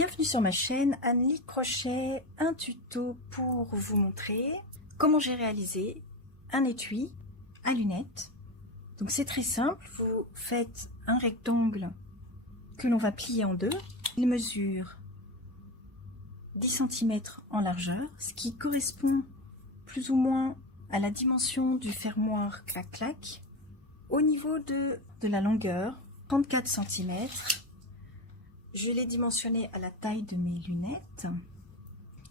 Bienvenue sur ma chaîne Anne-Lie Crochet, un tuto pour vous montrer comment j'ai réalisé un étui à lunettes. Donc c'est très simple, vous faites un rectangle que l'on va plier en deux. Il mesure 10 cm en largeur, ce qui correspond plus ou moins à la dimension du fermoir clac-clac. Au niveau de la longueur, 34 cm. Je l'ai dimensionné à la taille de mes lunettes.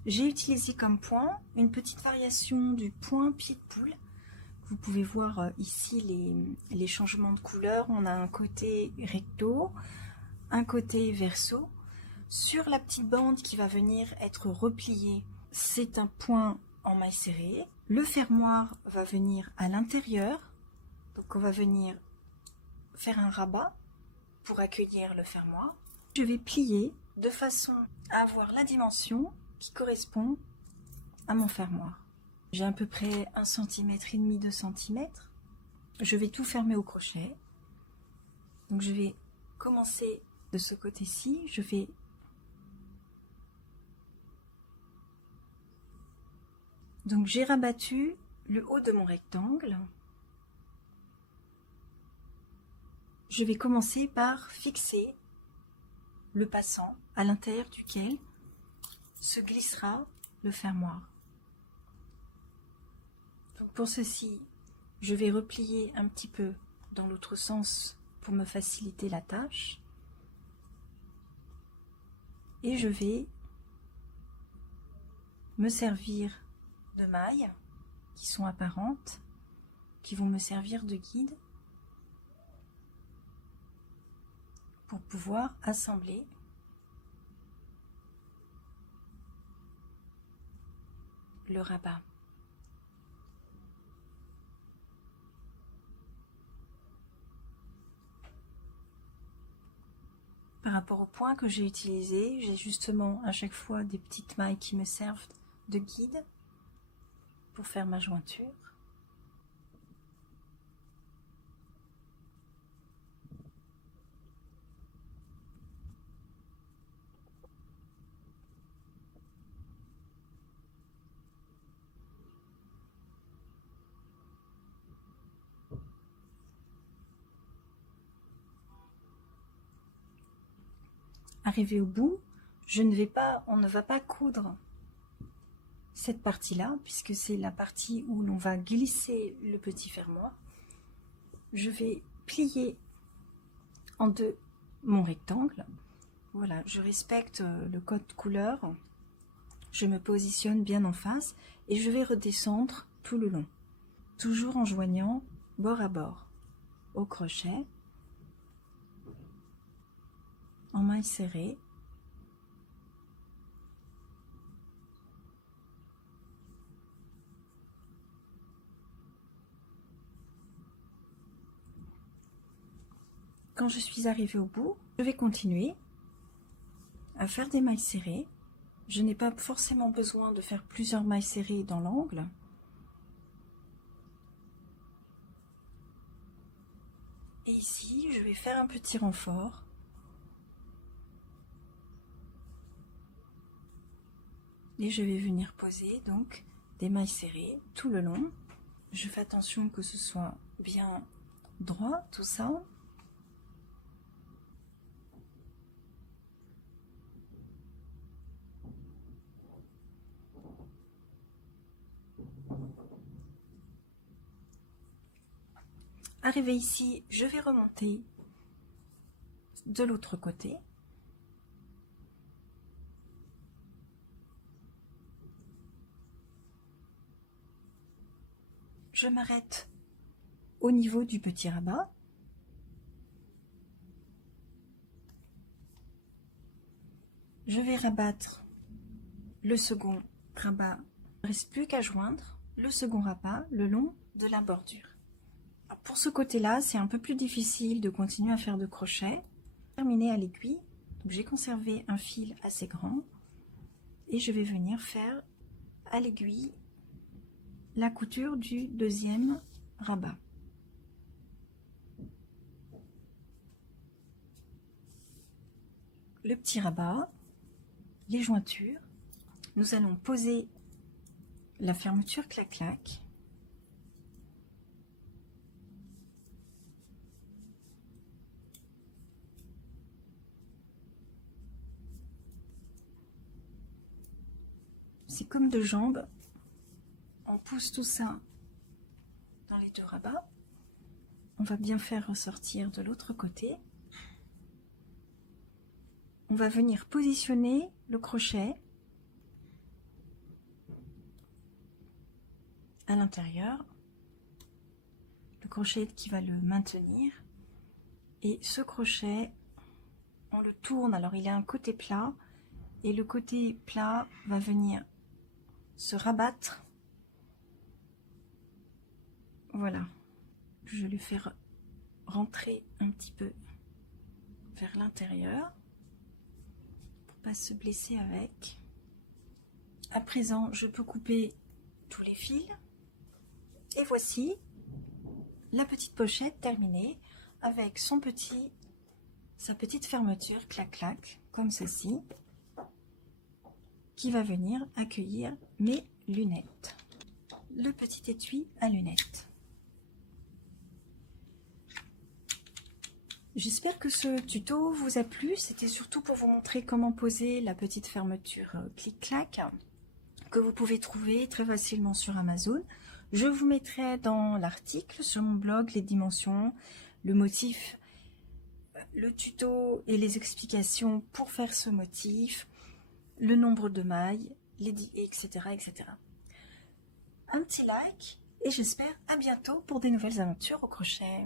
J'ai utilisé comme point une petite variation du point pied de poule. Vous pouvez voir ici les changements de couleur. On a un côté recto, un côté verso. Sur la petite bande qui va venir être repliée, c'est un point en maille serrée. Le fermoir va venir à l'intérieur. Donc on va venir faire un rabat pour accueillir le fermoir. Je vais plier de façon à avoir la dimension qui correspond à mon fermoir. J'ai à peu près 1,5 cm, 2 cm. Je vais tout fermer au crochet. Donc je vais commencer de ce côté-ci. Donc j'ai rabattu le haut de mon rectangle. Je vais commencer par fixer le passant à l'intérieur duquel se glissera le fermoir. Donc pour ceci, je vais replier un petit peu dans l'autre sens pour me faciliter la tâche. Et je vais me servir de mailles qui sont apparentes, qui vont me servir de guide pour pouvoir assembler le rabat. Par rapport au point que j'ai utilisé, j'ai justement à chaque fois des petites mailles qui me servent de guide pour faire ma jointure. Arrivé au bout, on ne va pas coudre cette partie-là, puisque c'est la partie où l'on va glisser le petit fermoir. Je vais plier en deux mon rectangle. Voilà, je respecte le code couleur. Je me positionne bien en face et je vais redescendre tout le long, toujours en joignant bord à bord au crochet, en maille serrée. Quand je suis arrivée au bout, je vais continuer à faire des mailles serrées. Je n'ai pas forcément besoin de faire plusieurs mailles serrées dans l'angle. Et ici, je vais faire un petit renfort. Et je vais venir poser donc des mailles serrées tout le long. Je fais attention que ce soit bien droit tout ça. Arrivé ici, je vais remonter de l'autre côté. Je m'arrête au niveau du petit rabat. Je vais rabattre le second rabat. Il ne reste plus qu'à joindre le second rabat le long de la bordure. Alors pour ce côté-là, c'est un peu plus difficile de continuer à faire de crochet. Terminé à l'aiguille, donc j'ai conservé un fil assez grand et je vais venir faire à l'aiguille la couture du deuxième rabat. Le petit rabat, les jointures. Nous allons poser la fermeture clac-clac. C'est comme deux jambes. On pousse tout ça dans les deux rabats. On va bien faire ressortir de l'autre côté. On va venir positionner le crochet à l'intérieur, le crochet qui va le maintenir, et ce crochet on le tourne. Alors il a un côté plat et le côté plat va venir se rabattre. Voilà, je le fais rentrer un petit peu vers l'intérieur pour pas se blesser avec. À présent, je peux couper tous les fils et voici la petite pochette terminée avec sa petite fermeture clac-clac comme ceci, qui va venir accueillir mes lunettes, le petit étui à lunettes. J'espère que ce tuto vous a plu. C'était surtout pour vous montrer comment poser la petite fermeture clic-clac que vous pouvez trouver très facilement sur Amazon. Je vous mettrai dans l'article sur mon blog les dimensions, le motif, le tuto et les explications pour faire ce motif, le nombre de mailles, etc., etc. Un petit like et j'espère à bientôt pour des nouvelles aventures au crochet.